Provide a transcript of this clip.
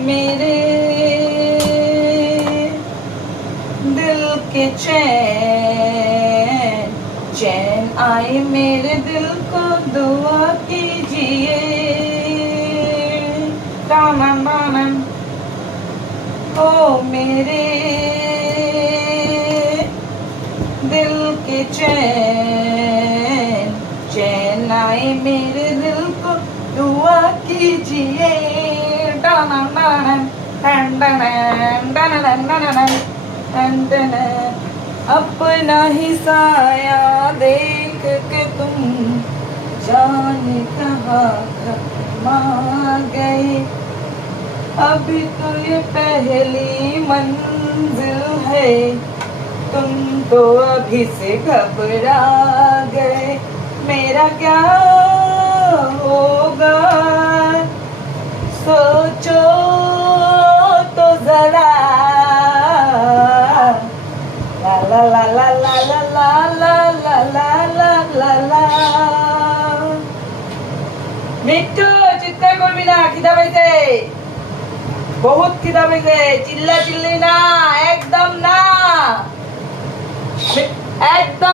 मेरे दिल के चैन चैन आए मेरे दिल को दुआ कीजिए टानन ओ मेरे दिल के चैन चैन आए मेरे दिल को दुआ कीजिए अपना ही साया देख के तुम जाने कहाँ खत्मा गए अभी तो ये पहली मंजिल है तुम तो अभी से घबरा गए मेरा क्या होगा सोचो तो जरा ला ला ला ला ला ला ला ला ला ला ला ला ला মিঠু চিৎকার করবি না খিদা পাইছে বহুত খিদা পাইছে চিল্লা চিল্লি না একদম না একদম